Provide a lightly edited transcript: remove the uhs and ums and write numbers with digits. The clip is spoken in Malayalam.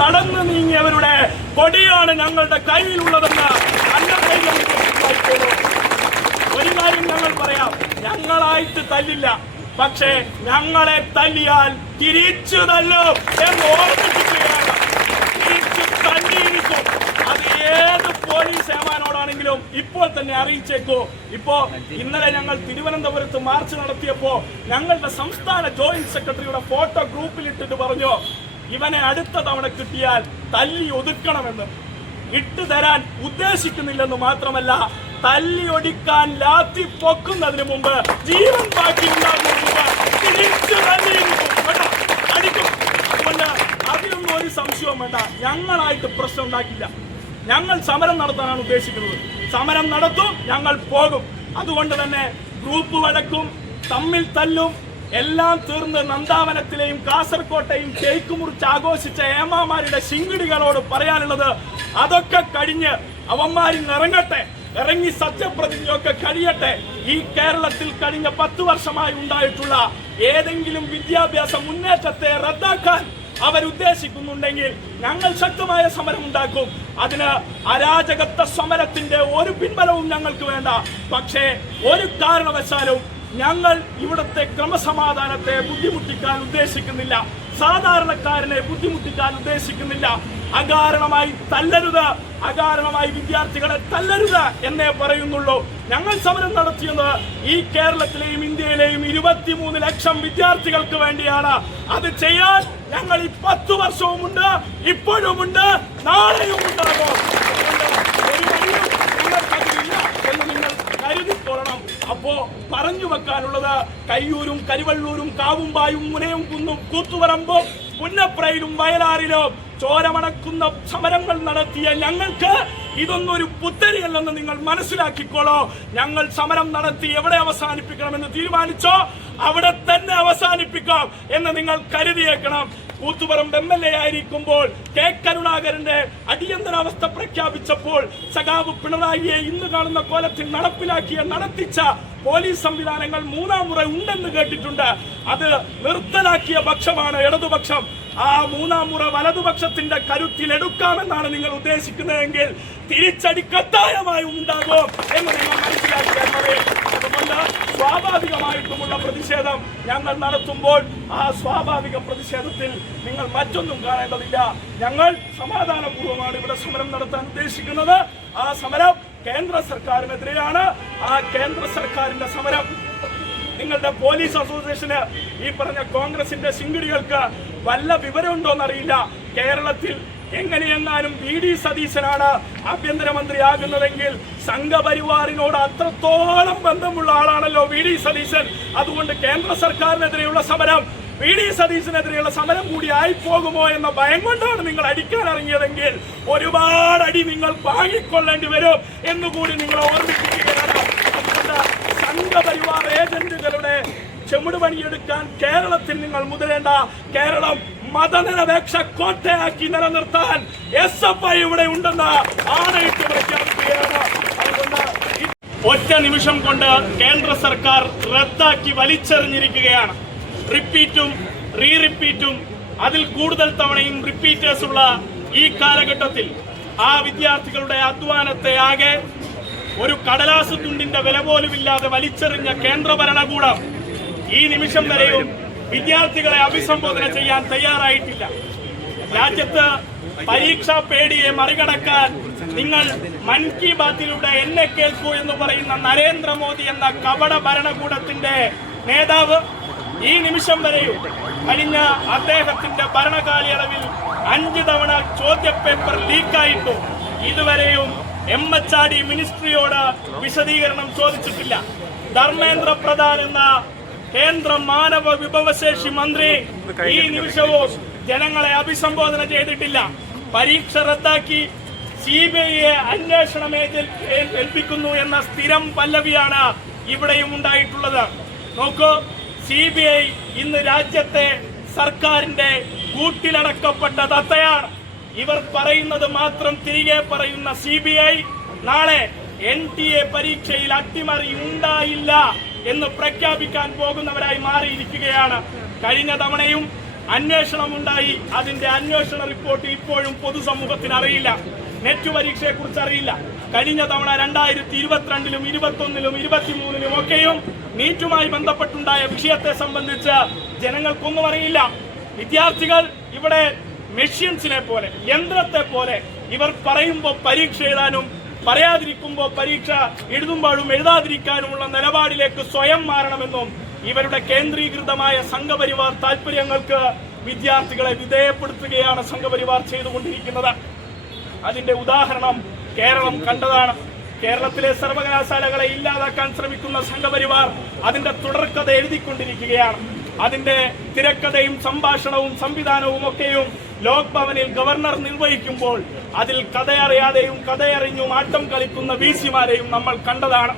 നടന്നു നീങ്ങിയവരുടെ കൊടിയാണ് ഞങ്ങളുടെ കയ്യിലുള്ളതെന്ന് ഒരു കാര്യം ഞങ്ങൾ പറയാം, ഞങ്ങളായിട്ട് തല്ലില്ല, പക്ഷേ ഞങ്ങളെ തല്ലിയാൽ തിരിച്ചു തല്ലും എന്ന് ഓർമ്മിപ്പിക്കുകയാണ്. തിരിച്ചു തല്ലിയിരിക്കും. അത് ഏത് പോലീസ് ഏമാനോടാണെങ്കിലും ഇപ്പോൾ തന്നെ അറിയിച്ചേക്കോ. ഇന്നലെ ഞങ്ങൾ തിരുവനന്തപുരത്ത് മാർച്ച് നടത്തിയപ്പോ ഞങ്ങളുടെ സംസ്ഥാന ജോയിന്റ് സെക്രട്ടറിയുടെ ഫോട്ടോ ഗ്രൂപ്പിലിട്ടിട്ട് പറഞ്ഞു, ഇവനെ അടുത്ത തവണ കിട്ടിയാൽ തല്ലി ഒതുക്കണമെന്ന്. ഇട്ടുതരാൻ ഉദ്ദേശിക്കുന്നില്ലെന്ന് മാത്രമല്ല, തല്ലി ഒടിക്കാൻ ലാത്തി പൊക്കുന്നതിന് മുമ്പ്, ജീവൻ ബാക്കി ഉണ്ടാകുന്നതിന് മുമ്പ് തിരിച്ചു തല്ലിയിരിക്കും, അടിക്കും. അതുകൊണ്ട് അതിലൊന്നും ഒരു സംശയവും വേണ്ട. ഞങ്ങളായിട്ട് പ്രശ്നം ഉണ്ടാക്കില്ല. ഞങ്ങൾ സമരം നടത്താനാണ് ഉദ്ദേശിക്കുന്നത്. സമരം നടത്തും, ഞങ്ങൾ പോകും. അതുകൊണ്ട് തന്നെ ഗ്രൂപ്പ് വഴക്കും തമ്മിൽ തല്ലും എല്ലാം തീർന്ന് നന്ദാവനത്തിലെയും കാസർകോട്ടെയും കേക്ക് മുറിച്ച് ആഘോഷിച്ച ഏമാമാരുടെ ശിങ്കിടികളോട് പറയാനുള്ളത്, അതൊക്കെ കഴിഞ്ഞ് അവന്മാരിൽ ഇറങ്ങട്ടെ, ഇറങ്ങി സത്യപ്രതിജ്ഞയൊക്കെ കഴിയട്ടെ. ഈ കേരളത്തിൽ കഴിഞ്ഞ 10 വർഷമായി ഉണ്ടായിട്ടുള്ള ഏതെങ്കിലും വിദ്യാഭ്യാസ മുന്നേറ്റത്തെ റദ്ദാക്കാൻ അവരുദ്ദേശിക്കുന്നുണ്ടെങ്കിൽ ഞങ്ങൾ ശക്തമായ സമരം ഉണ്ടാക്കും. അതിന് അരാജകത്വ സമരത്തിന്റെ ഒരു പിൻബലവും ഞങ്ങൾക്ക് വേണ്ട. പക്ഷേ ഒരു കാരണവശാലും ഞങ്ങൾ ഇവിടുത്തെ ക്രമസമാധാനത്തെ ബുദ്ധിമുട്ടിക്കാൻ ഉദ്ദേശിക്കുന്നില്ല. സാധാരണക്കാരനെ ബുദ്ധിമുട്ടിക്കാൻ ഉദ്ദേശിക്കുന്നില്ല. അകാരണമായി തല്ലരുത്, അകാരണമായി വിദ്യാർത്ഥികളെ തല്ലരുത് എന്നേ പറയുന്നുള്ളൂ. ഞങ്ങൾ സമരം നടത്തിയത് ഈ കേരളത്തിലെയും ഇന്ത്യയിലെയും 23 ലക്ഷം വിദ്യാർത്ഥികൾക്ക് വേണ്ടിയാണ്. അത് ചെയ്യാൻ ഞങ്ങൾ ഈ 10 വർഷവുമുണ്ട്, ഇപ്പോഴുമുണ്ട്, നാളെയും ഉണ്ടാകും. എന്ന് നിങ്ങൾ കരുതിക്കൊള്ളണം. അപ്പോ പറഞ്ഞു വെക്കാനുള്ളത്, കയ്യൂരും കരിവള്ളൂരും കാവുമ്പായും മുനയും കുന്നും കൂത്തുപറമ്പും പുന്നപ്രയിലും വയലാറിലും ചോരമണക്കുന്ന സമരങ്ങൾ നടത്തിയ ഞങ്ങൾക്ക് ഇതൊന്നും ഒരു പുത്തരിയല്ലെന്ന് നിങ്ങൾ മനസ്സിലാക്കിക്കോളോ. ഞങ്ങൾ സമരം നടത്തി എവിടെ അവസാനിപ്പിക്കണമെന്ന് തീരുമാനിച്ചോ അവിടെ തന്നെ അവസാനിപ്പിക്കാം എന്ന് നിങ്ങൾ കരുതിയേക്കണം. കൂത്തുപറമ്പ് MLA ആയിരിക്കുമ്പോൾ കെ കരുണാകരന്റെ അടിയന്തരാവസ്ഥ പ്രഖ്യാപിച്ചപ്പോൾ സഖാവ് പിണറായിയെ ഇന്ന് കാണുന്ന കോലത്തിൽ നടത്തിച്ച പോലീസ് സംവിധാനങ്ങൾ 3ാം മുറ ഉണ്ടെന്ന് കേട്ടിട്ടുണ്ട്. അത് നിർത്തലാക്കിയ പക്ഷമാണ് ഇടതുപക്ഷം. ആ 3ാം മുറ വലതുപക്ഷത്തിന്റെ കരുത്തിൽ എടുക്കാമെന്നാണ് നിങ്ങൾ ഉദ്ദേശിക്കുന്നതെങ്കിൽ തിരിച്ചടി കത്തായമായും ഉണ്ടാകും എന്ന് നിങ്ങൾ മനസ്സിലാക്കിയാൽ മതി. അതുകൊണ്ട് സ്വാഭാവികമായിട്ടുമുള്ള പ്രതിഷേധം ഞങ്ങൾ നടത്തുമ്പോൾ ആ സ്വാഭാവിക പ്രതിഷേധത്തിൽ നിങ്ങൾ മറ്റൊന്നും കാണേണ്ടതില്ല. ഞങ്ങൾ സമാധാനപൂർവ്വമാണ് ഇവിടെ സമരം നടത്താൻ ഉദ്ദേശിക്കുന്നത്. ആ സമരം കേന്ദ്ര സർക്കാരിനെതിരെയാണ്. ആ കേന്ദ്ര സർക്കാരിന്റെ സമരം നിങ്ങളുടെ പോലീസ് അസോസിയേഷന്, ഈ പറഞ്ഞ കോൺഗ്രസിന്റെ ശിങ്കിടികൾക്ക് വല്ല വിവരമുണ്ടോന്നറിയില്ല. കേരളത്തിൽ എങ്ങനെയെങ്ങാനും VD സതീശനാണ് ആഭ്യന്തരമന്ത്രിയാകുന്നതെങ്കിൽ സംഘപരിവാറിനോട് അത്രത്തോളം ബന്ധമുള്ള ആളാണല്ലോ VD സതീശൻ. അതുകൊണ്ട് കേന്ദ്ര സർക്കാരിനെതിരെയുള്ള സമരം VD സതീശനെതിരെയുള്ള സമരം കൂടി ആയിപ്പോകുമോ എന്ന ഭയം കൊണ്ടാണ് നിങ്ങൾ അടിക്കാൻ ഇറങ്ങിയതെങ്കിൽ ഒരുപാട് അടി നിങ്ങൾ വാങ്ങിക്കൊള്ളേണ്ടി വരും എന്നുകൂടി നിങ്ങൾ ഓർമ്മിപ്പിക്കുകയാണ്. അതുകൊണ്ട് സംഘപരിവാർ ഏജന്റുകളുടെ ചെമുട് പണിയെടുക്കാൻ കേരളത്തിൽ നിങ്ങൾ മുതിരേണ്ട. കേരളം മതനിരപേക്ഷ കോട്ടയാക്കി നിലനിർത്താൻ SFI ഇവിടെ ഉണ്ടെന്ന് ആണയിട്ട് പ്രഖ്യാപിക്കുകയാണ്. അതുകൊണ്ട് ഒറ്റ നിമിഷം കൊണ്ട് കേന്ദ്ര സർക്കാർ റദ്ദാക്കി വലിച്ചെറിഞ്ഞിരിക്കുകയാണ്. റിപ്പീറ്റും റിപ്പീറ്റും അതിൽ കൂടുതൽ തവണയും റിപ്പീറ്റേഴ്സ് ഉള്ള ഈ കാലഘട്ടത്തിൽ ആ വിദ്യാർത്ഥികളുടെ അധ്വാനത്തെ ആകെ ഒരു കടലാസ് തുണ്ടിന്റെ വില പോലുമില്ലാതെ വലിച്ചെറിഞ്ഞ കേന്ദ്ര ഭരണകൂടം ഈ നിമിഷം വരെയും വിദ്യാർത്ഥികളെ അഭിസംബോധന ചെയ്യാൻ തയ്യാറായിട്ടില്ല. രാജ്യത്ത് പരീക്ഷാ പേടിയെ മറികടക്കാൻ നിങ്ങൾ മൻ കി ബാത്തിലൂടെ എന്നെ കേൾക്കൂ എന്ന് പറയുന്ന നരേന്ദ്രമോദി എന്ന കപട ഭരണകൂടത്തിന്റെ നേതാവ് ഈ നിമിഷം വരെയും കഴിഞ്ഞ അദ്ദേഹത്തിന്റെ ഭരണകാലയളവിൽ 5 തവണ ചോദ്യപേപ്പർ ലീക്കായിട്ടു ഇതുവരെയും MHRD മിനിസ്ട്രിയോട് വിശദീകരണം ചോദിച്ചിട്ടില്ല. ധർമ്മേന്ദ്ര പ്രധാൻ എന്ന കേന്ദ്ര മാനവ വിഭവശേഷി മന്ത്രി ഈ നിമിഷവും ജനങ്ങളെ അഭിസംബോധന ചെയ്തിട്ടില്ല. പരീക്ഷ റദ്ദാക്കി CBIയെ അന്വേഷണം ഏൽപ്പിക്കുന്നു എന്ന സ്ഥിരം പല്ലവിയാണ് ഇവിടെയും ഉണ്ടായിട്ടുള്ളത്. നോക്കൂ, CBI ഇന്ന് രാജ്യത്തെ സർക്കാരിന്റെ കൂട്ടിലടക്കപ്പെട്ട തത്തയാണ്. ഇവർ പറയുന്നത് മാത്രം തിരികെ പറയുന്ന CBI നാളെ NTA പരീക്ഷയിൽ അട്ടിമറി ഉണ്ടായില്ല എന്ന് പ്രഖ്യാപിക്കാൻ പോകുന്നവരായി മാറിയിരിക്കുകയാണ്. കഴിഞ്ഞ തവണയും അന്വേഷണമുണ്ടായി. അതിന്റെ അന്വേഷണ റിപ്പോർട്ട് ഇപ്പോഴും പൊതുസമൂഹത്തിന് അറിയില്ല. നെറ്റ് പരീക്ഷയെ കുറിച്ച് അറിയില്ല. കഴിഞ്ഞ തവണ 2022-ലും 2021-ലും 2023-ലും ഒക്കെയും നീറ്റുമായി ബന്ധപ്പെട്ടുണ്ടായ വിഷയത്തെ സംബന്ധിച്ച് ജനങ്ങൾക്കൊന്നും അറിയില്ല. വിദ്യാർത്ഥികൾ ഇവിടെ മെഷീൻസിനെ പോലെ, യന്ത്രത്തെ പോലെ ഇവർ പറയുമ്പോൾ പരീക്ഷ എഴുതാനും പറയാതിരിക്കുമ്പോൾ പരീക്ഷ എഴുതുമ്പോഴും എഴുതാതിരിക്കാനുമുള്ള നിലപാടിലേക്ക് സ്വയം മാറണമെന്നും ഇവരുടെ കേന്ദ്രീകൃതമായ സംഘപരിവാർ താല്പര്യങ്ങൾക്ക് വിദ്യാർത്ഥികളെ വിധേയപ്പെടുത്തുകയാണ് സംഘപരിവാർ ചെയ്തുകൊണ്ടിരിക്കുന്നത്. അതിന്റെ ഉദാഹരണം കേരളം കണ്ടതാണ്. കേരളത്തിലെ സർവകലാശാലകളെ ഇല്ലാതാക്കാൻ ശ്രമിക്കുന്ന സംഘപരിവാർ അതിന്റെ തുടർക്കഥ എഴുതിക്കൊണ്ടിരിക്കുകയാണ്. അതിന്റെ തിരക്കഥയും സംഭാഷണവും സംവിധാനവും ഒക്കെയും ലോക് ഭവനിൽ ഗവർണർ നിർവഹിക്കുമ്പോൾ അതിൽ കഥയറിയാതെയും കഥയറിഞ്ഞും ആട്ടം കളിക്കുന്ന VC-മാരെയും നമ്മൾ കണ്ടതാണ്.